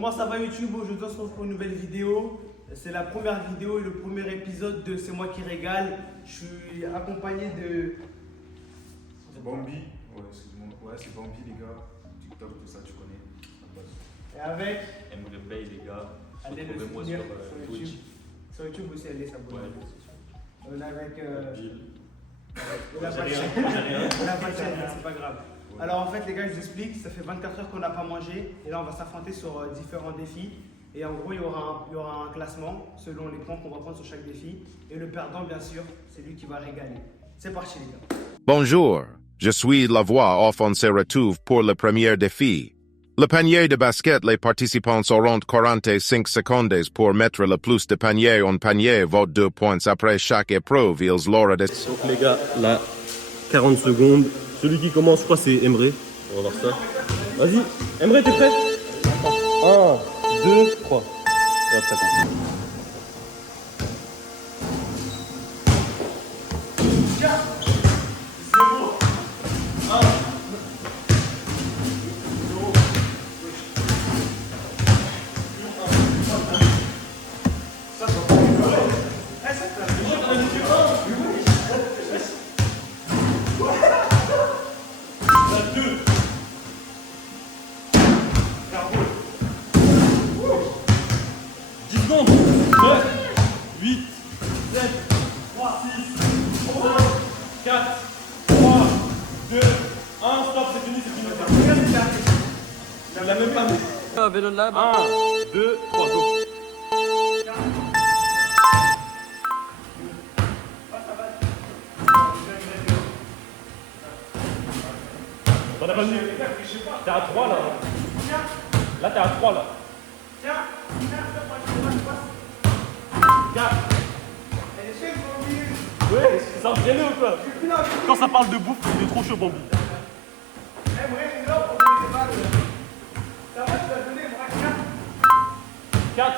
Comment ça va YouTube? Aujourd'hui on se retrouve pour une nouvelle vidéo. C'est la première vidéo et le premier épisode de C'est moi qui régale. Je suis accompagné de... Bambi, ouais, excuse-moi. Ouais, c'est Bambi, les gars. TikTok, tout ça, tu connais. Et avec... Emre Bey, les gars. Allez le Retrouvez-moi soutenir sur sur Twitch. YouTube. Sur YouTube aussi, allez s'abonner. Ouais. On est avec... Bill. On n'a pas de J'ai chaîne. rien. On n'a pas de chaîne, mais c'est pas grave. Alors en fait les gars, je vous explique, ça fait 24 heures qu'on n'a pas mangé et là on va s'affronter sur différents défis. Et en gros, il y aura un classement selon les points qu'on va prendre sur chaque défi. Et le perdant, bien sûr, c'est lui qui va régaler. C'est parti les gars. Bonjour, je suis la voix off on se retrouve pour le premier défi. Le panier de basket, les participants auront 45 secondes pour mettre le plus de paniers en panier, vote 2 points après chaque épreuve, ils l'aura de... Donc les gars, là, 40 secondes. Celui qui commence, je crois, c'est Emre. On va voir ça. Vas-y, Emre, t'es prêt? 1, 2, 3. Et hop, ça compte. Vélo de lab. 1, 2, 3, go. T'en as pas vu? T'es à 3 là. Là t'es à 3 là. 4. Ouais, ça me gêne ou quoi? Quand ça parle de bouffe, il est trop chaud Bambi. 4.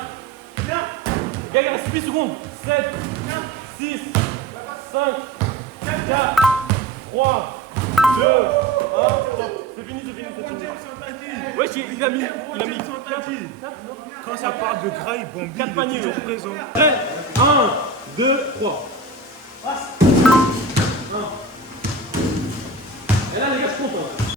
Gars, il reste 8 secondes. 7, 6, 5, 4, 3, 2, 1. C'est fini, c'est fini. Ouais, il a mis. Quand ça parle de graille, Bambi, 4 il paniers. est toujours présent. Prêt? 1, 2, 3. Et là, les gars, je compte.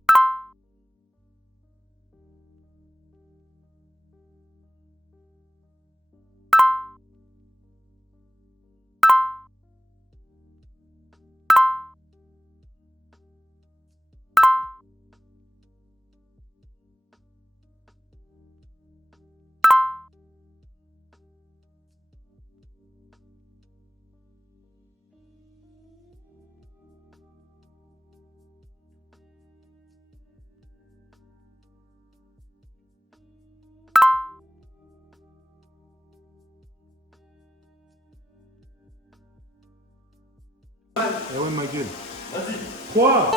Eh ouais, ma gueule. Vas-y. 3,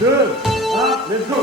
2, 1, let's go.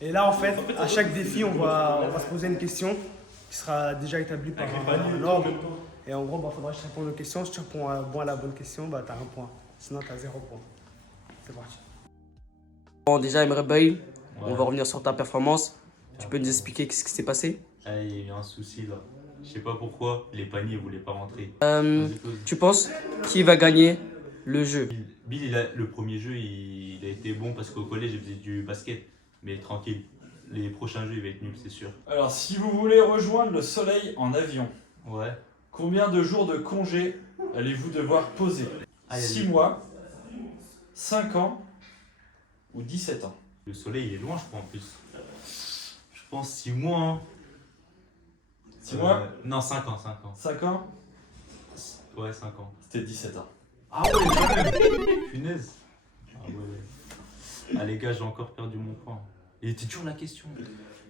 Et là en fait, à chaque défi, on va se poser une question qui sera déjà établie par un ordre. Et en gros, faudra que je réponde aux questions. Si tu réponds à la bonne question, t'as 1 point. Sinon, t'as 0 point. C'est parti. Bon, déjà, Emre Bey, on va revenir sur ta performance. Tu peux nous expliquer ce qui s'est passé? Ah, il y a eu un souci là. Je sais pas pourquoi, les paniers ne voulaient pas rentrer. Tu penses qui va gagner le jeu? Bill, le premier jeu, il a été bon parce qu'au collège, il faisait du basket. Mais tranquille, les prochains jeux, il va être nul, c'est sûr. Alors, si vous voulez rejoindre le soleil en avion, Ouais. combien de jours de congé allez-vous devoir poser? Ah, il y a 6 des- mois, 5 ans ou 17 ans? Le soleil il est loin, je crois en plus. Je pense 6 mois. Hein. 6 mois Non, 5 ans, 5 ans. 5 ans? Ouais, 5 ans. C'était 17 ans. Ah ouais, quand même. Punaise. Ah ouais. Ah les gars, j'ai encore perdu mon point. Il était toujours la question.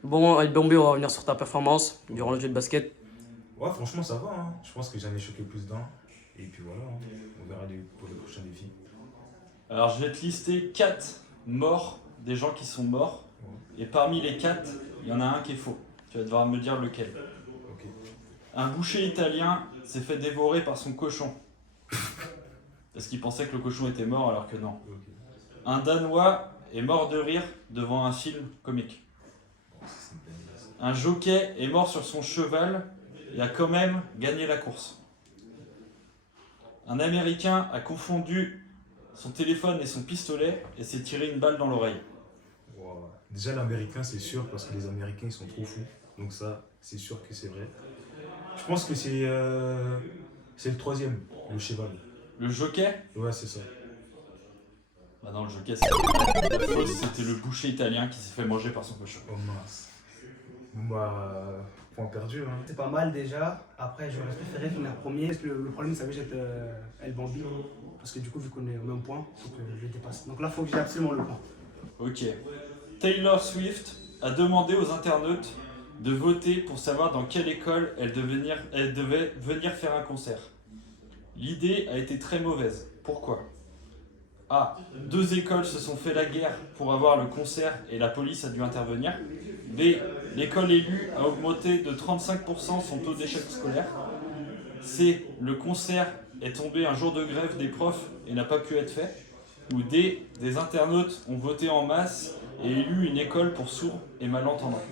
Bon, El Bombi, on va revenir sur ta performance durant le jeu de basket. Ouais, franchement, ça va. Hein. Je pense que j'en ai choqué plus d'un. Et puis voilà, hein. On verra pour les prochains défis. Alors je vais te lister 4 morts, des gens qui sont morts. Et parmi les 4, il y en a un qui est faux. Tu vas devoir me dire lequel. Ok. Un boucher italien s'est fait dévorer par son cochon. Parce qu'il pensait que le cochon était mort alors que non. Ok. Un Danois est mort de rire devant un film comique. Un jockey est mort sur son cheval et a quand même gagné la course. Un Américain a confondu son téléphone et son pistolet et s'est tiré une balle dans l'oreille. Wow. Déjà, l'américain, c'est sûr, parce que les Américains, ils sont trop fous. Donc ça, c'est sûr que c'est vrai. Je pense que c'est le troisième, le cheval. Le jockey? Ouais, c'est ça. Bah non, le jockey c'est la fausse, c'était le boucher italien qui s'est fait manger par son cochon. Oh mince. Bon bah, point perdu. Hein. C'est pas mal déjà. Après, j'aurais préféré finir premier. Parce que le problème, ça va être El Bambi. Parce que du coup, vu qu'on est au même point, il faut que je le dépasse. Donc là, il faut que j'ai absolument le point. Ok. Taylor Swift a demandé aux internautes de voter pour savoir dans quelle école elle devait venir faire un concert. L'idée a été très mauvaise. Pourquoi? A. 2 écoles se sont fait la guerre pour avoir le concert et la police a dû intervenir. B. L'école élue a augmenté de 35% son taux d'échec scolaire. C. Le concert est tombé un jour de grève des profs et n'a pas pu être fait. Ou D. Des internautes ont voté en masse et élu une école pour sourds et malentendants.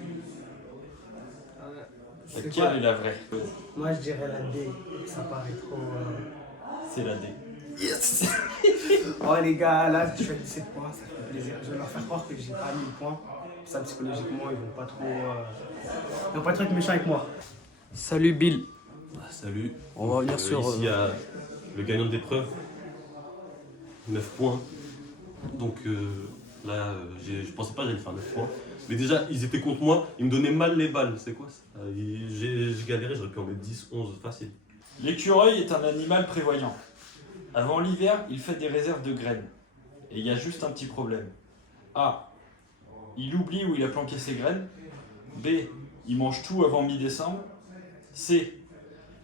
Laquelle est la vraie? Moi, je dirais la D. Ça paraît trop. C'est la D. Yes. Oh les gars, là, je fais 17 points, ça fait plaisir. Je vais leur faire croire que j'ai pas mis le point. Ça, psychologiquement, ils vont pas trop être méchants avec moi. Salut Bill. Salut. On va revenir sur. Ici, il y a le gagnant d'épreuve, 9 points. Donc là, je pensais pas que j'allais faire 9 points. Mais déjà, ils étaient contre moi, ils me donnaient mal les balles. C'est quoi ça? J'ai galéré, j'aurais pu en mettre 10, 11 facile. L'écureuil est un animal prévoyant. Avant l'hiver, il fait des réserves de graines. Et il y a juste un petit problème. A. Il oublie où il a planqué ses graines. B. Il mange tout avant mi-décembre. C.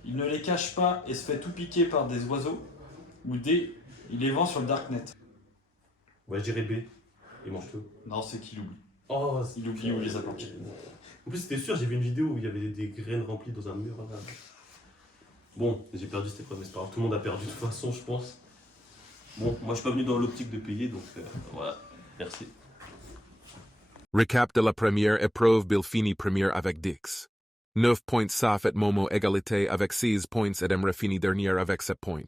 Il ne les cache pas et se fait tout piquer par des oiseaux. Ou D. Il les vend sur le darknet. Ouais, je dirais B. Il mange tout. Non, c'est qu'il oublie. Oh, Il oublie où il les a planqués. En plus, c'était sûr, j'ai vu une vidéo où il y avait des graines remplies dans un mur là. Bon, j'ai perdu cette épreuve, mais c'est pas grave, tout le monde a perdu de toute façon, je pense. Bon, moi je suis pas venu dans l'optique de payer, donc voilà, merci. Recap de la première épreuve, Bill finit premier avec 10. 9 points Saf et Momo égalité avec 6 points et Emre finit dernier avec 7 points.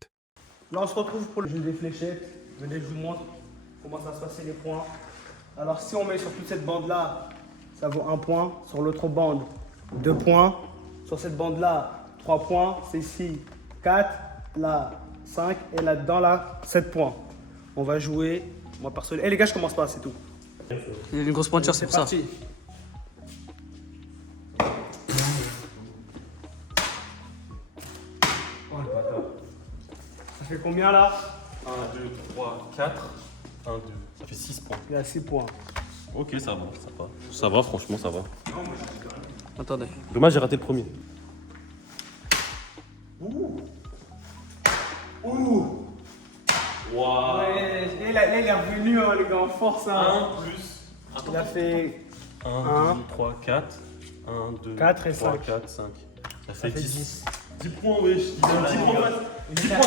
Là, on se retrouve pour le jeu des fléchettes. Venez, je vous montre comment ça se passe les points. Alors, si on met sur toute cette bande-là, ça vaut 1 point. Sur l'autre bande, 2 points. Sur cette bande-là, 3 points. C'est ici 4, là 5 et là-dedans, là 7 points. On va jouer. Moi, perso. Les gars, je commence pas, c'est tout. Il y a une grosse pointure, c'est pour ça. Parti. Oh le bâtard. Ça fait combien là? 1, 2, 3, 4. 1, 2. Ça fait 6 points. Il y a 6 points. Ok, ça va, ça va. Ça va, franchement, ça va. Attendez. Dommage, j'ai raté le premier. Waouh. Ouais, et là, il est revenu, hein, le gars, en force. Hein. 1 plus. Il a fait 1, Un. 2, 3, 4. 1, 2, 4 et 3, 5. 4, 5. Ça fait Ça fait 10. 10. 10 points, wesh. Il a 10 points. Il est à-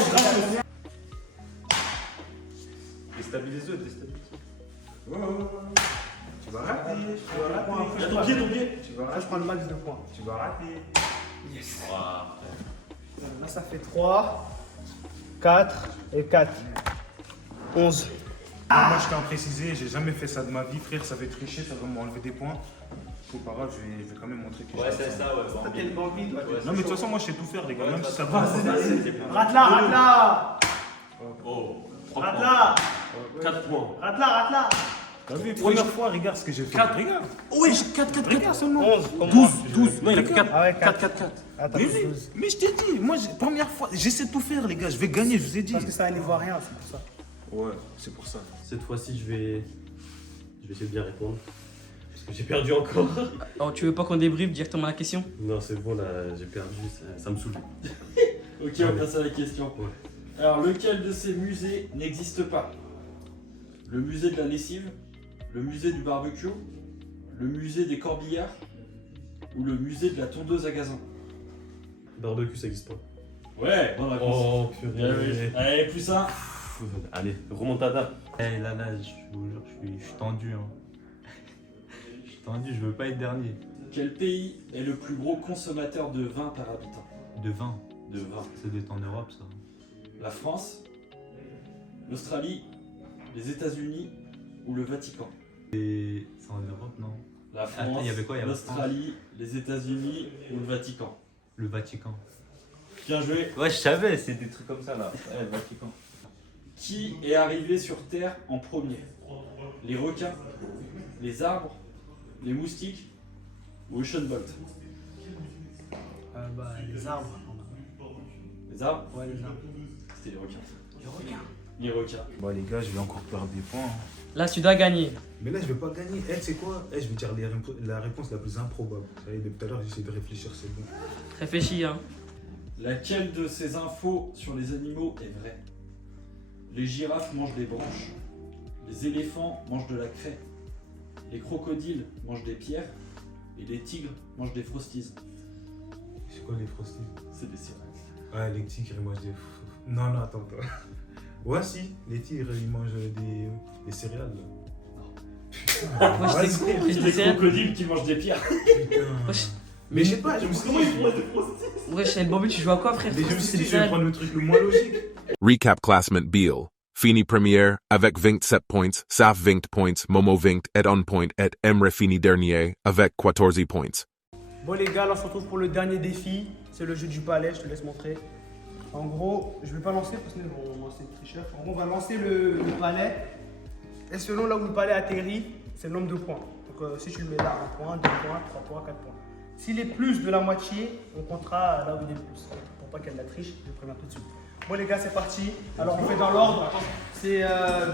Déstabilise-le, déstabilise. Tu vas rater. Il y a ton pied, ton pied. Tu vas Là, rater. je prends le max de points. Tu vas rater. Yes. Waouh. Là, ça fait 3, 4 et 4. 11. Moi, je tiens à préciser, j'ai jamais fait ça de ma vie, frère. Ça va tricher, ça va m'enlever des points. C'est pas grave, je vais quand même montrer que Ouais, je c'est ça, ouais. Toi, t'es le Bambi, toi. Non, mais de toute façon, moi, je sais tout faire, les gars. Même si ça va. Rate-la, rate-la. Oh, 3 points. Rate-la. 4 points. Rate-la, rate-la. T'as vu, première fois, regarde ce que j'ai fait. 4, regarde. Ouais, 4. Regarde seulement. 11, comme 12, moi. 12. Non, il a fait 4. Ah ouais, 4. Ah, t'as Mais, fait 12. mais je t'ai dit, moi, première fois, j'essaie de tout faire, les gars. Je vais gagner, je vous ai dit. Parce que c'est un Ivoirien, c'est pour ça. Ouais, c'est pour ça. Cette fois-ci, je vais essayer de bien répondre. Parce que j'ai perdu encore. Alors, tu veux pas qu'on débriefe directement la question? Non, c'est bon, là, j'ai perdu, ça me saoule. Ok, on passe à la question. Ouais. Alors, lequel de ces musées n'existe pas? Le musée de la lessive, le musée du barbecue, le musée des corbillards ou le musée de la tondeuse à gazon? Barbecue, ça existe pas. Ouais, bonne réponse. Oh, Bien purée. vu. Allez, plus un. Allez, remontada. Eh là, je vous jure, je suis tendu. Hein. Je suis tendu, je veux pas être dernier. Quel pays est le plus gros consommateur de vin par habitant? De vin, De vin. ça doit être en Europe, ça. La France, l'Australie, les États-Unis ou le Vatican? Et c'est en Europe, non? La Attends, France, il y avait quoi? Il y avait l'Australie, les États-Unis ou le Vatican? Le Vatican. Bien joué. Ouais, je savais, c'est des trucs comme ça là. Ouais, le Vatican. Qui est arrivé sur Terre en premier? Les requins, les arbres, les moustiques ou Usain Bolt? Bah, les arbres. Les arbres? Ouais, les arbres. C'était les requins. Les requins. Les requins. Bon, les gars, je vais encore perdre des points. Hein. Là, tu dois gagner. Mais là, je vais pas gagner. Eh, tu sais quoi? Eh, je vais dire la réponse la plus improbable. Ça y est, depuis tout à l'heure, j'essaie de réfléchir, c'est bon. Réfléchis, hein. Laquelle de ces infos sur les animaux est vraie? Les girafes mangent des branches. Les éléphants mangent de la craie. Les crocodiles mangent des pierres. Et les tigres mangent des frosties. C'est quoi les frosties? C'est des céréales. Ouais, les tigres, ils mangent des. Non, non, attends, toi. Ouais, si, les tigres, ils mangent des céréales. Là. Moi, je Ouais, t'ai c'est compris. C'est les crocodiles qui mangent des pierres. Putain. Wesh. Mais je sais pas, je me suis dit. Wesh, le Bobby, tu joues à quoi, frère? Mais je me suis dit, C'est je vais des prendre le truc le moins logique. Recap classement Beal. Fini première avec 27 points, Saf 20 points, Momo 20 et 1 point et Emre fini dernier avec 14 points. Bon les gars, là on se retrouve pour le dernier défi. C'est le jeu du palais, je te laisse montrer. En gros, je vais pas lancer parce que sinon ils vont lancer le tricheur. En gros, on va lancer le palais. Et selon là où le palais atterrit, c'est le nombre de points. Donc si tu le mets là, 1 point, 2 points, 3 points, 4 points. S'il est plus de la moitié, on comptera là où il est le plus. Pour pas qu'elle la triche, je préviens tout de suite. Bon les gars, c'est parti. Alors on fait dans l'ordre. C'est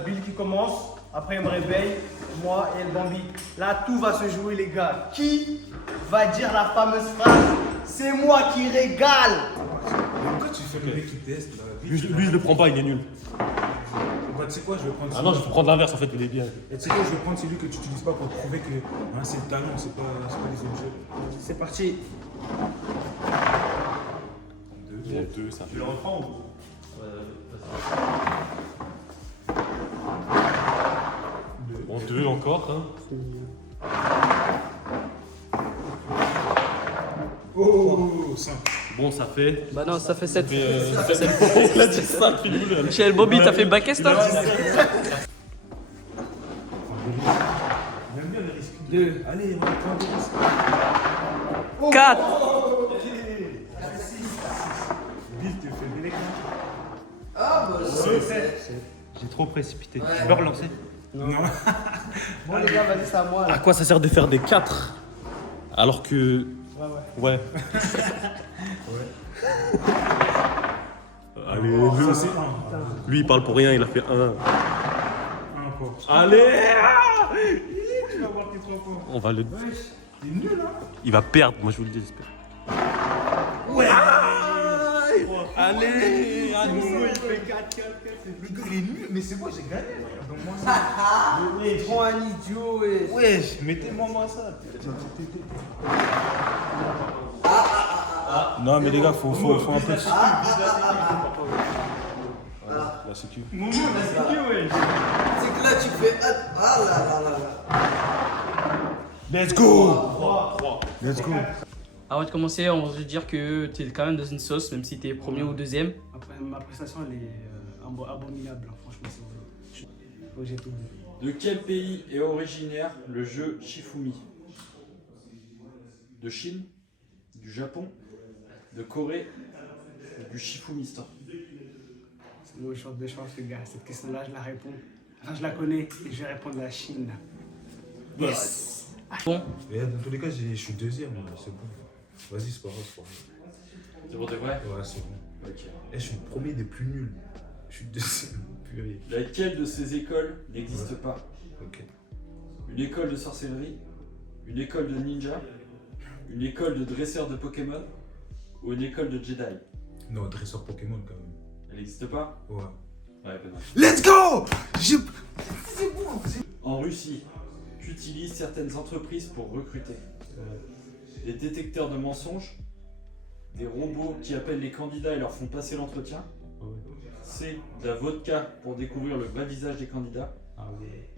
Bill qui commence. Après, il me réveille, moi et le Bambi. Là, tout va se jouer, les gars. Qui va dire la fameuse phrase? C'est moi qui régale. Pourquoi tu fais le mec qui teste là? Lui, je le prends pas, il est nul. Bah, tu sais quoi, je vais prendre Ah non, je vais prendre l'inverse en fait, il est bien. Et tu sais quoi, je vais prendre celui que tu n'utilises pas pour prouver que hein, c'est le talent, c'est pas les objets. C'est parti. Il y a deux, ça fait. Tu le reprends ou? Bon, deux encore. Hein. Oh, 5. Bon, ça fait. Bah non, ça fait 7. Il a dit 5, Philou. Chez le Bobby, t'as fait baquet, toi? J'aime bien les risques. 2. Allez, on va prendre des risques. 4. Bill, tu fais le mec. J'ai trop précipité. Tu peux relancer? Non. Bon les gars, vas-y, c'est à moi. À Là. quoi ça sert de faire des 4 alors que. Ouais. Ouais. Allez, Ça, c'est 1. lui il parle pour rien, il a fait 1. 1 encore. Allez! Tu vas avoir tes 3 points. On va le. Il est nul, hein? Il va perdre, moi je vous le dis, j'espère. Ouais! Allez! Il fait 4, 4, 4. Le gars, il est nul. Mais c'est quoi, j'ai gagné. Donc, moi, ça. Mais prends un idiot. Wesh, mettez-moi ça. Non mais les gars, faut un peu de. Voilà, la sécu. Mon dieu, c'est qui, ouais? C'est que là tu fais. Ah là là là là. Let's go! Let's go! Avant de commencer, on va te dire que t'es quand même dans une sauce, même si t'es premier ou deuxième. Après, ma prestation, elle est abominable. Hein. Franchement, c'est vrai. Faut que j'ai tout dit. De quel pays est originaire le jeu Shifumi? De Chine? Du Japon? De Corée? Ou du Shifumistan? C'est moi, je chante de chance, les gars. Cette question-là, je la réponds Enfin, je la connais et je vais répondre la Chine. Yes. Bon, Et dans tous les cas, je suis deuxième, c'est bon. Vas-y, c'est pas grave, c'est pas grave. C'est pour de vrai? Ouais, c'est bon. Ok. Eh, je suis le premier des plus nuls. Je suis deuxième, purée. Laquelle de ces écoles n'existe pas? Ok. Une école de sorcellerie? Une école de ninja? Une école de dresseur de Pokémon? Ou une école de Jedi? Non, dresseur Pokémon quand même. Elle n'existe pas? Ouais. Ouais, ben non. Let's go! En Russie, qu'utilisent certaines entreprises pour recruter? Des détecteurs de mensonges? Des robots qui appellent les candidats et leur font passer l'entretien? C. De la vodka pour découvrir le vrai visage des candidats? Ah ouais.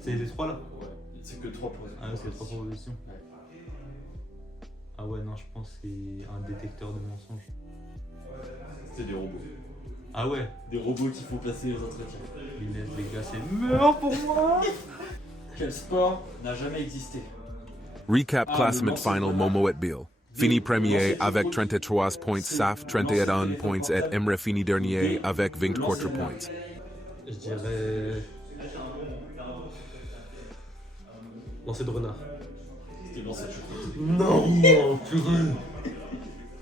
C'est les trois là? Ouais, c'est que 3 pour Ah ouais, c'est les trois propositions. Ouais. Ah ouais, non, je pense que c'est un détecteur de mensonges. C'est des robots. Ah ouais, Des robots qui font passer les entretiens. Inès, les gars, c'est mort pour moi. Quel sport n'a jamais existé? Recap classement final Momo et Bill. Fini premier avec 33 points, Saf 31 points et Emre fini dernier avec 24 points. Je dirais. Lancer de renard. C'était dans cette chose. Non, purée.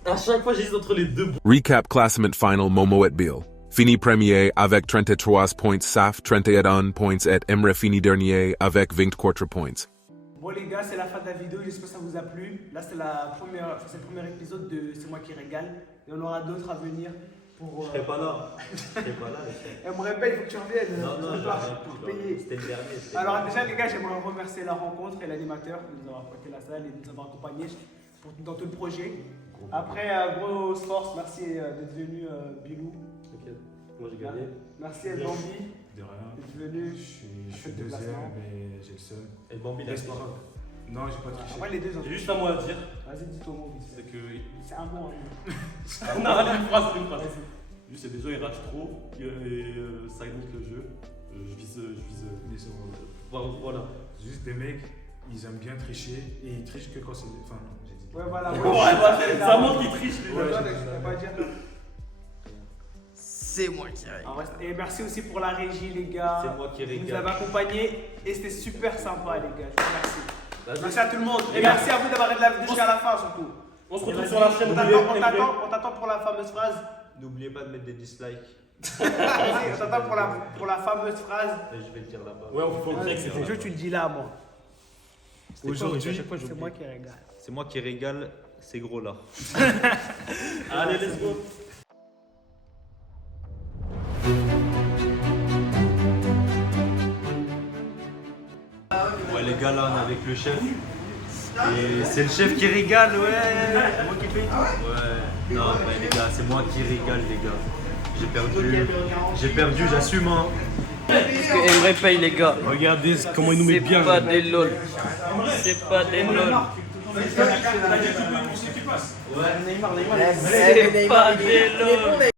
À chaque fois, j'hésite entre les deux. Recap classement final Momo et Bill. Fini premier avec 33 points, Saf 31 points et Emre fini dernier avec 24 points. Bon les gars, c'est la fin de la vidéo, j'espère que ça vous a plu. Là c'est le premier épisode de C'est moi qui régale. Et on aura d'autres à venir pour... Je serai pas là. Je serai pas là. Elle me répète, il faut que tu reviennes. Non, non, pour payer. c'était le dernier. Alors déjà les gars, j'aimerais remercier la rencontre et l'animateur de nous avoir prêté la salle et de nous avoir accompagnés dans tout le projet. Après, grosse force, merci d'être venu Bilou. Ok, moi j'ai gagné. Merci El Bambi De rien. d'être venu. Je suis deuxième, mais j'ai le seul. Et Bambi, il a Mais c'est pas grave. Non, j'ai pas triché. Après les deux autres. J'ai juste un mot à dire. Vas-y, dis ton mot. C'est que. C'est un mot. Hein. Non, allez, une phrase. Juste, il y a des gens, ils rachent trop et ça limite le jeu. Je vise. Les secondes. Voilà. Juste des mecs, ils aiment bien tricher et ils trichent que quand c'est. Enfin, non, j'ai dit. Ouais, voilà. Ça montre qu'ils trichent, les Ouais, gens. je pas dire. C'est moi qui règle. Et merci aussi pour la régie, les gars. C'est moi qui Vous nous régale. avez accompagnés et c'était super sympa, les gars. Je vous remercie. Merci à tout le monde. Et merci à vous d'avoir été là jusqu'à la fin, surtout. On se retrouve Et sur la chaîne. on t'attend pour la fameuse phrase. N'oubliez pas de mettre des dislikes. Vas-y, on t'attend pour la fameuse phrase. Et je vais le dire là-bas. Ouais, on faut le dire. C'est juste, tu le dis là, moi. Aujourd'hui, C'est moi qui régale. c'est moi qui régale ces gros là. Allez, let's go. Ouais les gars, là on est avec le chef. Et c'est le chef qui régale, ouais. C'est moi qui paye tout. Ouais. Non, ouais, les gars, c'est moi qui régale, les gars. J'ai perdu, j'assume. Hein. parce que Emre paye les gars. Regardez comment il nous met bien. C'est pas des lol. C'est pas des lol. C'est pas des lol.